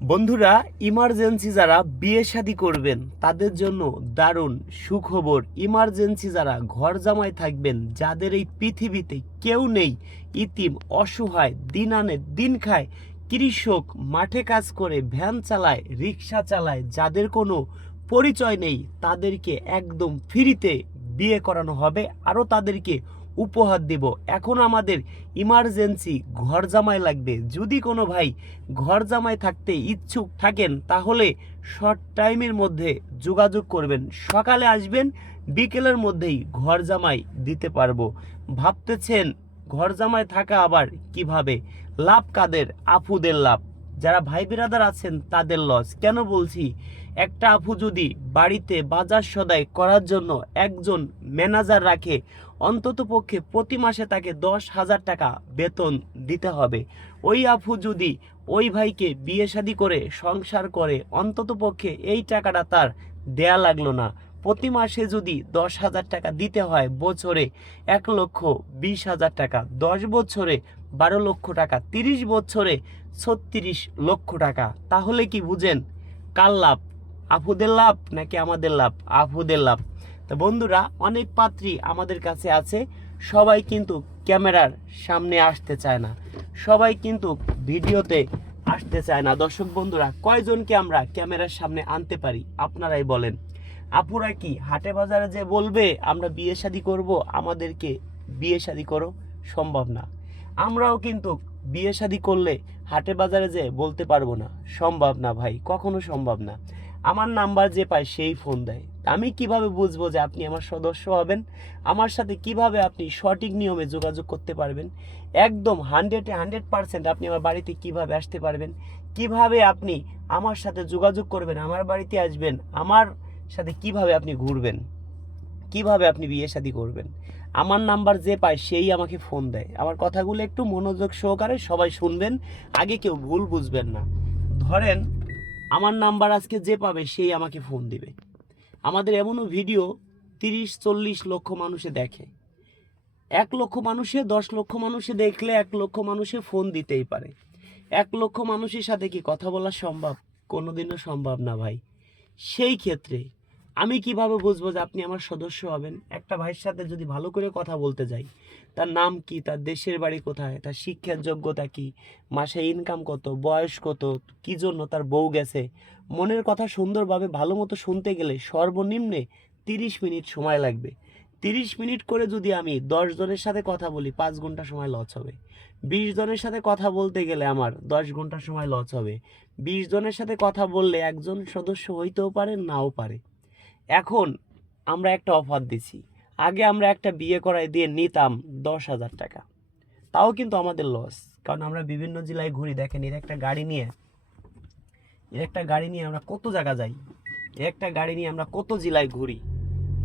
বন্ধুরা ইমার্জেন্সি যারা বিয়ে শাদী করবেন, তাদের জন্য দারুণ সুখবর। ইমার্জেন্সি যারা ঘর জামাই থাকবেন, যাদের এই পৃথিবীতে কেউ নেই, ইতিম, অসহায়, দিন আনে দিন খায়, কৃষক মাঠে কাজ করে, ভ্যান চালায়, রিক্সা চালায়, যাদের কোনো পরিচয় নেই, তাদেরকে একদম ফ্রিতে বিয়ে করানো হবে। আরও তাদেরকে উপহার দেব। এখন আমাদের ইমার্জেন্সি ঘর জামাই লাগবে। যদি কোনো ভাই ঘর জামাই থাকতে ইচ্ছুক থাকেন, তাহলে শর্ট টাইমের মধ্যে যোগাযোগ করবেন। সকালে আসবেন, বিকেলের মধ্যেই ঘর জামাই দিতে পারব। ভাবতেছেন ঘর জামাই থাকা আবার কীভাবে? লাভ কাদের? আফুদের লাভ। যারা ভাই বিরাদার আছেন, তাদের লস কেন বলছি? একটা আফু যদি বাড়িতে বাজার সদাই করার জন্য একজন ম্যানেজার রাখে অন্তত পক্ষে প্রতি মাসে তাকে দশ হাজার টাকা বেতন দিতে হবে। ওই আফু যদি ওই ভাইকে বিয়ে শাদী করে সংসার করে অন্তত পক্ষে এই টাকাটা তার দেয়া লাগল না। প্রতি মাসে যদি দশ হাজার টাকা দিতে হয় বছরে এক লক্ষ বিশ হাজার টাকা, দশ বছরে বারো লক্ষ টাকা, তিরিশ বছরে ছত্রিশ লক্ষ টাকা, তাহলে কি বুঝেন? কার লাভ? আফুদের লাভ নাকি আমাদের লাভ? আফুদের লাভ। তো বন্ধুরা, অনেক পাত্রী আমাদের কাছে আছে, সবাই কিন্তু ক্যামেরার সামনে আসতে চায় না। সবাই কিন্তু ভিডিওতে আসতে চায় না। দর্শক বন্ধুরা, কয়জনকে আমরা ক্যামেরার সামনে আনতে পারি? আপনারাই বলেন। আপুরা কি হাটে বাজারে যে বলবে, আমরা বিয়ে শাদী করব, আমাদেরকে বিয়ে শাদী করো? সম্ভব না। আমরাও কিন্তু বিয়ে শাদী করলে হাটে বাজারে যে বলতে পারব না, সম্ভব না ভাই, কখনো সম্ভব না। আমার নাম্বার যে পায়, সেই ফোন দেয়। আমি কীভাবে বুঝব যে আপনি আমার সদস্য হবেন? আমার সাথে কীভাবে আপনি সঠিক নিয়মে যোগাযোগ করতে পারবেন? একদম হান্ড্রেডে হান্ড্রেড পার্সেন্ট আপনি আমার বাড়িতে কীভাবে আসতে পারবেন? কীভাবে আপনি আমার সাথে যোগাযোগ করবেন? আমার বাড়িতে আসবেন? আমার সাথে কীভাবে আপনি ঘুরবেন? কীভাবে আপনি বিয়ে শাদী করবেন? আমার নাম্বার যে পায় সেই আমাকে ফোন দেয়। আমার কথাগুলো একটু মনোযোগ সহকারে সবাই শুনবেন, আগে কেউ ভুল বুঝবেন না। ধরেন, আমার নাম্বার আজকে যে পাবে সেই আমাকে ফোন দিবে। আমাদের এমনও ভিডিও তিরিশ, চল্লিশ লক্ষ মানুষে দেখে। এক লক্ষ মানুষে, দশ লক্ষ মানুষে দেখলে এক লক্ষ মানুষে ফোন দিতেই পারে। এক লক্ষ মানুষের সাথে কি কথা বলা সম্ভব? কোনোদিনও সম্ভব না ভাই। সেই ক্ষেত্রে আমি কীভাবে বুঝব যে আপনি আমার সদস্য হবেন? একটা ভাইয়ের সাথে যদি ভালো করে কথা বলতে যাই তার নাম কি? তার দেশের বাড়ি কোথায়? তার শিক্ষার যোগ্যতা কি? মাসে ইনকাম কত? বয়স কত? কি জন্য তার বউ গেছে? মনের কথা সুন্দরভাবে ভালো মতো শুনতে গেলে সর্বনিম্নে তিরিশ মিনিট সময় লাগবে। তিরিশ মিনিট করে যদি আমি দশ জনের সাথে কথা বলি, পাঁচ ঘণ্টা সময় লস হবে। বিশ জনের সাথে কথা বলতে গেলে আমার দশ ঘণ্টা সময় লস হবে। বিশ জনের সাথে কথা বললে একজন সদস্য হইতেও পারে, নাও পারে। এখন আমরা একটা অফার দিছি। আগে আমরা একটা বিয়ে করাই দিয়ে নিতাম দশ হাজার টাকা। তাও কিন্তু আমাদের লস কারণ আমরা বিভিন্ন জেলায় ঘুরি। দেখেন, এর একটা গাড়ি নিয়ে, এর একটা গাড়ি নিয়ে আমরা কত জায়গা যাই। এর একটা গাড়ি নিয়ে আমরা কত জেলায় ঘুরি।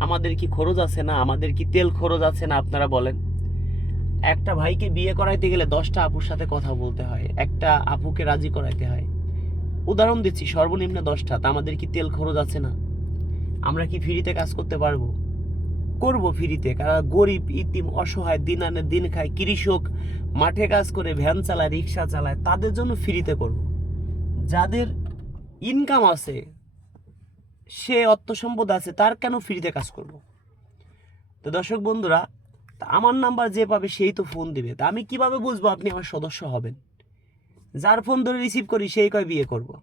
আমাদের কি খরচ আছে না? আমাদের কি তেল খরচ আছে না? আপনারা বলেন। একটা ভাইকে বিয়ে করাইতে গেলে দশটা আপুর সাথে কথা বলতে হয়, একটা আপুকে রাজি করাইতে হয়। উদাহরণ দিচ্ছি, সর্বনিম্ন দশটা। তা আমাদের কি তেল খরচ আছে না? আমরা কি ফ্রিতে কাজ করতে পারব? করব ফ্রিতে। কারণ গরিব, ইতিম, অসহায় দিন আনে দিন খায়, কৃষক, মাঠে কাজ করে, ভ্যান চালায়, রিক্সা চালায়, তাদের জন্য ফ্রিতে করব। যাদের ইনকাম আছে, সে অর্থ সম্পদ আছে, তার কেন ফ্রিতে কাজ করব? তো দর্শক বন্ধুরা আমার নাম্বার যে পাবে সেই তো ফোন দিবে। তা আমি কীভাবে বুঝব আপনি আমার সদস্য হবেন? যার ফোন ধরে রিসিভ করি, সেই কয় বিয়ে করব?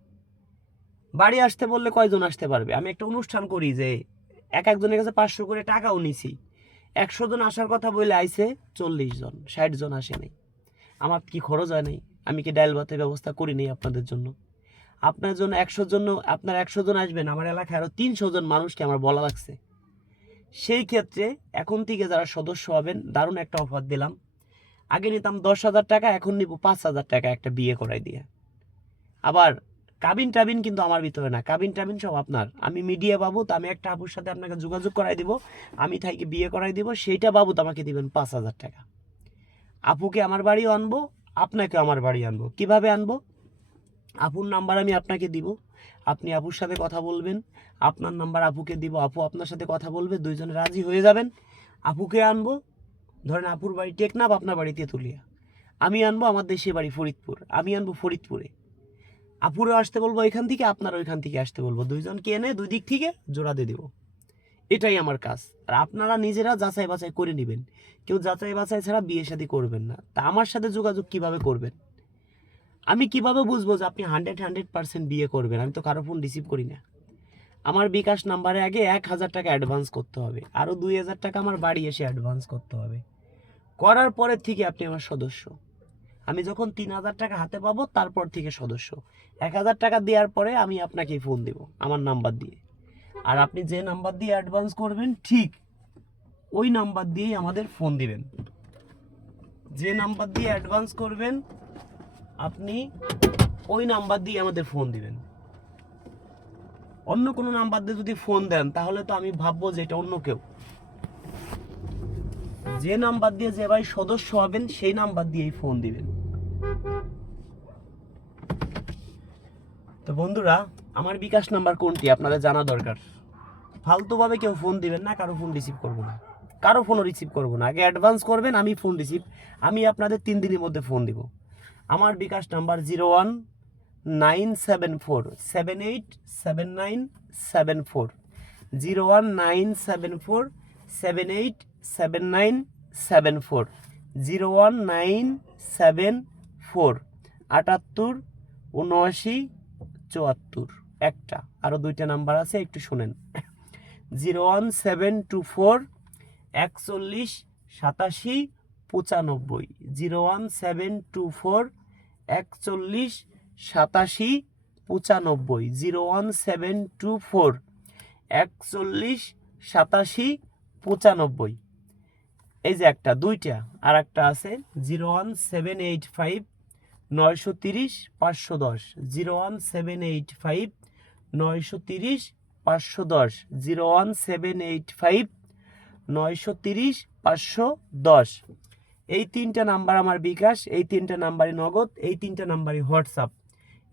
বাড়ি আসতে বললে কয়জন আসতে পারবে? আমি একটা অনুষ্ঠান করি যে এক একজনের কাছে পাঁচশো করে টাকাও নিছি। একশো জন আসার কথা বলে আইছে চল্লিশ জন, ষাট জন আসে নাই। আমার কি খরচ হয় নাই? আমি কি ডাইল ভাতের ব্যবস্থা করি নাই আপনাদের জন্য? আপনার জন্য একশোর জন্য আপনার একশো জন আসবেন, আমার এলাকায় আরও তিনশো জন মানুষকে আমার বলা লাগছে। সেই ক্ষেত্রে এখন থেকে যারা সদস্য হবেন, দারুণ একটা অফার দিলাম। আগে নিতাম দশ হাজার টাকা, এখন নিব পাঁচ হাজার টাকা একটা বিয়ে করাই দিয়ে। আবার কাবিন টাবিন কিন্তু আমার ভিতরে না। কাবিন টাবিন সব আপনার। আমি মিডিয়া বাবু, তো আমি একটা আপুর সাথে আপনাকে যোগাযোগ করাই দিব। আমি থাইকে বিয়ে করাই দিব। সেইটা বাবু আমাকে দিবেন পাঁচ হাজার টাকা। আপুকে আমার বাড়ি আনব আপনাকে আমার বাড়ি আনব। কীভাবে আনব? আপুর নাম্বার আমি আপনাকে দিব। আপনি আপুর সাথে কথা বলবেন। আপনার নাম্বার আপুকে দিব। আপু আপনার সাথে কথা বলবে, দুইজনে রাজি হয়ে যাবেন। আপুকে আনব। ধরেন আপুর বাড়ি টেকনাফ, আপনার বাড়িতে তুলিয়া আমি আনব আমার দেশের বাড়ি ফরিদপুর। আমি আনব ফরিদপুরে। আপুরও আসতে বলব এখান থেকে আপনার ওইখান থেকে আসতে বলব। দুইজনকে এনে দুই দিক থেকে জোড়া দিয়ে দিব। এটাই আমার কাজ। আর আপনারা নিজেরা যাচাই বাছাই করে নেবেন। কেউ যাচাই বাছাই ছাড়া বিয়ে শাদী করবেন না। তা আমার সাথে যোগাযোগ কীভাবে করবেন? আমি কীভাবে বুঝব যে আপনি হান্ড্রেড হান্ড্রেড পার্সেন্ট বিয়ে করবেন? আমি তো কারও ফোন রিসিভ করি না। আমার বিকাশ নাম্বারে আগে এক হাজার টাকা অ্যাডভান্স করতে হবে। আরও দুই হাজার টাকা আমার বাড়ি এসে অ্যাডভান্স করতে হবে। করার পরের থেকে আপনি আমার সদস্য। আমি যখন তিন হাজার টাকা হাতে পাবো, তারপর থেকে সদস্য। এক হাজার টাকা দেওয়ার পরে আমি আপনাকে ফোন দেব, আমার নাম্বার দিয়ে। আর আপনি যে নাম্বার দিয়ে অ্যাডভান্স করবেন, ঠিক ওই নাম্বার দিয়েই আমাদের ফোন দিবেন। যে নাম্বার দিয়ে অ্যাডভান্স করবেন, আপনি ওই নাম্বার দিয়ে আমাদের ফোন দিবেন। অন্য কোনো নাম্বার দিয়ে যদি ফোন দেন, তাহলে তো আমি ভাববো যে এটা অন্য কেউ। যে নাম্বার দিয়ে যে ভাই সদস্য হবেন, সেই নাম্বার দিয়েই ফোন দিবেন। তো বন্ধুরা, আমার বিকাশ নাম্বার কোনটি? আপনাদের জানা দরকার। ফালতুভাবে কেউ ফোন দিবেন না, কারও ফোন রিসিভ করব না। কারও ফোনও রিসিভ করব না। আগে অ্যাডভান্স করবেন, আমি ফোন রিসিভ আমি আপনাদের তিন দিনের মধ্যে ফোন দিব। আমার bKash number zero one nine seven four, seven eight seven nine seven four. Zero one nine seven four, seven eight seven nine seven four. Zero one nine seven four, আটাত্তর উনআশি চুয়াত্তর, একটা। আরও দুইটা নাম্বার আছে, একটু শোনেন। Zero one seven two four, একচল্লিশ, সাতাশি, পঁচানব্বই। Zero one seven two four, একচল্লিশ, সাতাশি, পঁচানব্বই। Zero one seven two four, একচল্লিশ, সাতাশি, পঁচানব্বই। এই যে একটা, দুইটা। আর একটা আছে, zero one seven eight five নয়শো তিরিশ, পাঁচশো দশ, zero one seven eight five, নয়শো তিরিশ, পাঁচশো দশ, zero one seven eight five, নয়শো তিরিশ, পাঁচশো দশ। এই তিনটা নাম্বার আমার বিকাশ, এই তিনটা নাম্বারই নগদ, এই তিনটা নাম্বারই হোয়াটসঅ্যাপ।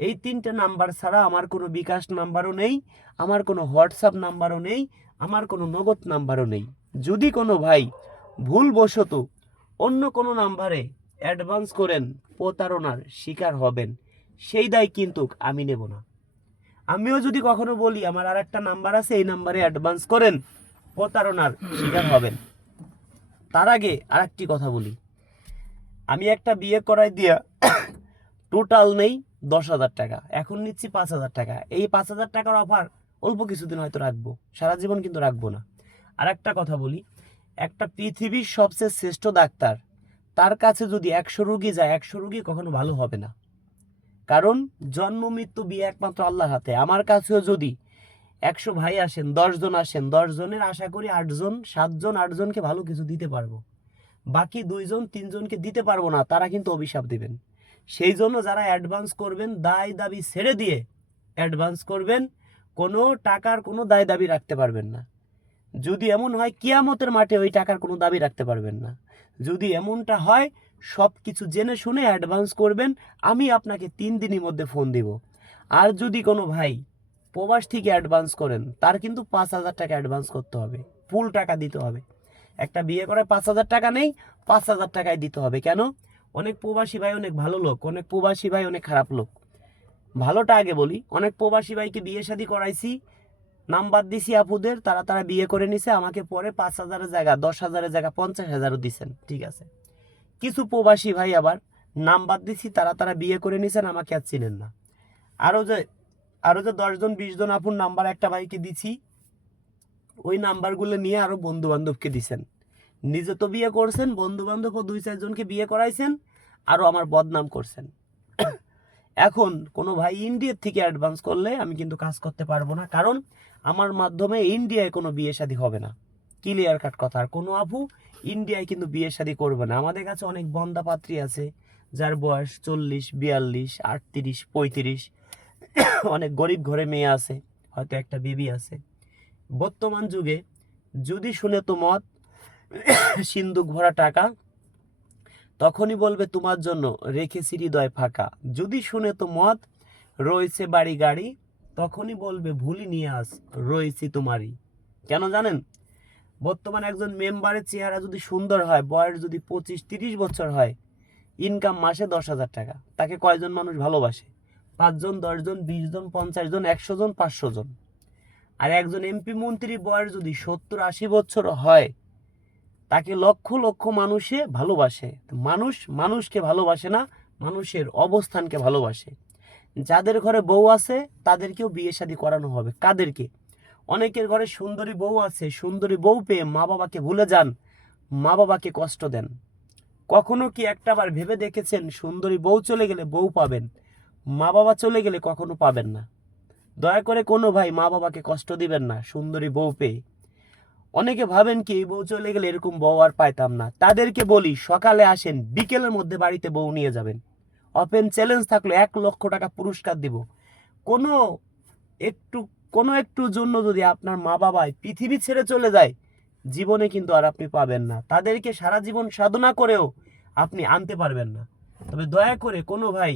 এই তিনটা নাম্বার ছাড়া আমার কোনো বিকাশ নাম্বারও নেই, আমার কোনো হোয়াটসঅ্যাপ নাম্বারও নেই, আমার কোনো নগদ নাম্বারও নেই। যদি কোনো ভাই ভুলবশত অন্য কোনো নাম্বারে অ্যাডভান্স করেন, প্রতারণার শিকার হবেন। সেই দায় কিন্তু আমি নেব না। আমিও যদি কখনো বলি, আমার আর একটা নাম্বার আছে, এই নাম্বারে অ্যাডভান্স করেন, প্রতারণার শিকার হবেন। তার আগে আর একটি কথা বলি। আমি একটা বিয়ে করাই দিয়া টোটাল নেই দশ হাজার টাকা। এখন নিচ্ছি পাঁচ হাজার টাকা। এই পাঁচ হাজার টাকার অফার অল্প কিছুদিন হয়তো রাখব। সারা জীবন কিন্তু রাখব না। আর একটা কথা বলি। একটা পৃথিবীর সবচেয়ে শ্রেষ্ঠ ডাক্তার তার কাছে যদি একশো রুগী যায়, একশো রুগী কখনো ভালো হবে না। কারণ জন্ম, মৃত্যু বিয়ে একমাত্র আল্লাহর হাতে। আমার কাছেও যদি একশো ভাই আসেন দশজন আসেন দশজনের আশা করি আটজন সাতজন আটজনকে ভালো কিছু দিতে পারব। বাকি দুইজন তিনজনকে দিতে পারব না, তারা কিন্তু অভিশাপ দিবেন। সেই জন্য যারা অ্যাডভান্স করবেন, দায় দাবি ছেড়ে দিয়ে অ্যাডভান্স করবেন, কোনো টাকার কোনো দায় দাবি রাখতে পারবেন না। যদি এমন হয়, কিয়ামতের মাঠে ওই টাকার কোনো দাবি রাখতে পারবেন না। যদি এমনটা হয় সব কিছু জেনে শুনে অ্যাডভান্স করবেন, আমি আপনাকে তিন দিনের মধ্যে ফোন দিব। আর যদি কোনো ভাই প্রবাস থেকে অ্যাডভান্স করেন, তার কিন্তু পাঁচ হাজার টাকা অ্যাডভান্স করতে হবে। ফুল টাকা দিতে হবে। একটা বিয়ে করে পাঁচ হাজার টাকা নেই, পাঁচ হাজার টাকায় দিতে হবে। কেন? অনেক প্রবাসী ভাই অনেক ভালো লোক, অনেক প্রবাসী ভাই অনেক খারাপ লোক। ভালোটা আগে বলি, অনেক প্রবাসী ভাইকে বিয়ে শাদি করাইছি নাম্বার দিছি আপুদের, তারা তারা বিয়ে করে নিছে, আমাকে পরে পাঁচ হাজারের জায়গা, দশ হাজারের জায়গা, পঞ্চাশ হাজারও দিছেন, ঠিক আছে। কিছু প্রবাসী ভাই আবার নাম্বার দিছি, তারা তারা বিয়ে করে নিছেন, আমাকে আর চিনেন না। আরও যে আরও যে দশজন বিশজন আপুর নাম্বার একটা ভাইকে দিছি, ওই নাম্বারগুলো নিয়ে আরও বন্ধু বান্ধবকে দিছেন। নিজে তো বিয়ে করছেন বন্ধু বান্ধবও দুই চারজনকে বিয়ে করাইছেন, আরও আমার বদনাম করছেন। এখন কোনো ভাই ইন্ডিয়ার থেকে অ্যাডভান্স করলে আমি কিন্তু কাজ করতে পারব না, কারণ আমার মাধ্যমে ইন্ডিয়ায় কোনো বিয়ে শাদী হবে না। ক্লিয়ার কাট কথা। আর কোনো আপু ইন্ডিয়ায় কিন্তু বিয়ে শাদী করবে না। আমাদের কাছে অনেক বন্দা পাত্রী আছে, যার বয়স চল্লিশ, বিয়াল্লিশ, আটত্রিশ, পঁয়ত্রিশ। অনেক গরিব ঘরে মেয়ে আছে, হয়তো একটা বেবি আছে। বর্তমান যুগে যদি শুনে তো মত, সিন্ধুক ভরা টাকা, তখনই বলবে তোমার জন্য রেখেছি হৃদয় ফাঁকা। যদি শুনে তো মত, রয়েছে বাড়ি গাড়ি তখনই বলবে, ভুলি নিয়ে আস, রয়েছি তোমারই। কেন জানেন? বর্তমানে একজন মেম্বারের চেহারা যদি সুন্দর হয়, বয়স যদি পঁচিশ তিরিশ বছর হয় ইনকাম মাসে দশ হাজার টাকা। তাকে কয়জন মানুষ ভালোবাসে? পাঁচজন, দশজন, বিশজন পঞ্চাশ জন একশো জন পাঁচশো জন আর একজন এমপি মন্ত্রী বয়স যদি সত্তর আশি বছর হয়, তাকে লক্ষ লক্ষ মানুষে ভালোবাসে। মানুষ মানুষকে ভালোবাসে না, মানুষের অবস্থানকে ভালোবাসে। যাদের ঘরে বউ আছে, তাদেরকেও বিয়ে শাদী করানো হবে। কাদেরকে? অনেকের ঘরে সুন্দরী বউ আছে, সুন্দরী বউ পেয়ে মা বাবাকে ভুলে যান। মা বাবাকে কষ্ট দেন। কখনো কি একটাবার ভেবে দেখেছেন, সুন্দরী বউ চলে গেলে বউ পাবেন? মা বাবা চলে গেলে কখনো পাবেন না। দয়া করে কোনো ভাই মা বাবাকে কষ্ট দিবেন না, সুন্দরী বউ পেয়ে। অনেকে ভাবেন কি, এই বউ চলে গেলে এরকম বউ আর পাইতাম না। তাদেরকে বলি, সকালে আসেন, বিকেলের মধ্যে বাড়িতে বউ নিয়ে যাবেন। ওপেন চ্যালেঞ্জ থাকল এক লক্ষ টাকা পুরস্কার দিব। কোনো একটু কোনো একটু জন্য যদি আপনার মা বাবাই পৃথিবী ছেড়ে চলে যায়, জীবনে কিন্তু আর আপনি পাবেন না। তাদেরকে সারা জীবন সাধনা করেও আপনি আনতে পারবেন না। তবে দয়া করে কোনো ভাই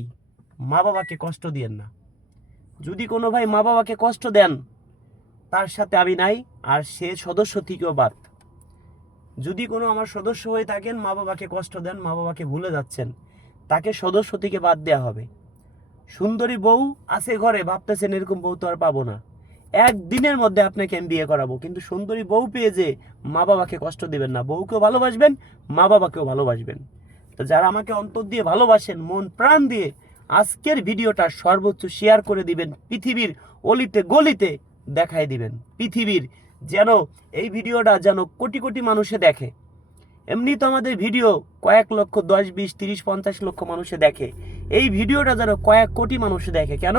মা বাবাকে কষ্ট দিয়েন না। যদি কোনো ভাই মা বাবাকে কষ্ট দেন, তার সাথে আমি নাই আর সে সদস্য থেকেও বাদ। যদি কোনো আমার সদস্য হয়ে থাকেন, মা বাবাকে কষ্ট দেন, মা বাবাকে ভুলে যাচ্ছেন তাকে সদস্য থেকে বাদ দেওয়া হবে। সুন্দরী বউ আছে ঘরে, ভাবতেছেন এরকম বউ তো আর পাবো না। একদিনের মধ্যে আপনাকে আমি বিয়ে করাবো, কিন্তু সুন্দরী বউ পেয়ে যে মা বাবাকে কষ্ট দিবেন না। বউকেও ভালোবাসবেন, মা বাবাকেও ভালোবাসবেন। তো যারা আমাকে অন্তর দিয়ে ভালোবাসেন, মন প্রাণ দিয়ে আজকের ভিডিওটা সর্বোচ্চ শেয়ার করে দিবেন, পৃথিবীর অলিতে গলিতে দেখাই দিবেন। পৃথিবীর যেন এই ভিডিওটা যেন কোটি কোটি মানুষে দেখে। এমনি তো আমাদের ভিডিও কয়েক লক্ষ, দশ, বিশ, তিরিশ, পঞ্চাশ লক্ষ মানুষে দেখে। এই ভিডিওটা যেন কয়েক কোটি মানুষে দেখে, কেন?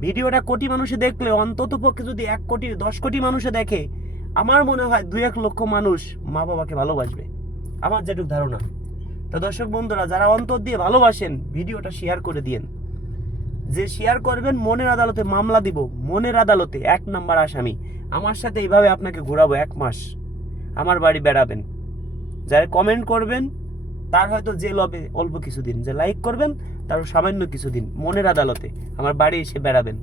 ভিডিওটা কোটি মানুষে দেখলে, অন্তত পক্ষে যদি এক কোটি, দশ কোটি মানুষে দেখে, আমার মনে হয় দু এক লক্ষ মানুষ মা বাবাকে ভালোবাসবে। আমার যেটুক ধারণা। তো দর্শক বন্ধুরা, যারা অন্তর দিয়ে ভালোবাসেন, ভিডিওটা শেয়ার করে দিয়েন। যে শেয়ার করবেন, মনের আদালতে মামলা দিব। মনের আদালতে, এক নাম্বার আসামি। আমার সাথে এইভাবে আপনাকে ঘোরাবো এক মাস। আমার বাড়ি বেড়াবেন। যারা কমেন্ট করবেন, তার হয়তো জেল হবে অল্প কিছুদিন। যে লাইক করবেন তার সামান্য কিছুদিন মনের আদালতে আমার বাড়ি এসে বেড়াবেন।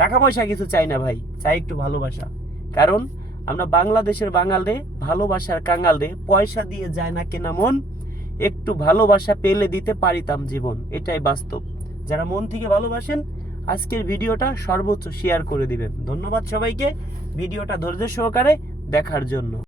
টাকা পয়সা কিছু চাই না ভাই, চাই একটু ভালোবাসা। কারণ আমরা বাংলাদেশের বাঙালরে ভালোবাসার কাঙালরে পয়সা দিয়ে যায় না কেনা মন, একটু ভালোবাসা পেলে দিতে পারিতাম জীবন, এটাই বাস্তব। যারা মন থেকে ভালোবাসেন, আজকের ভিডিওটা সর্বোচ্চ শেয়ার করে দিবেন। ধন্যবাদ সবাইকে, ভিডিওটা ধৈর্য সহকারে দেখার জন্য।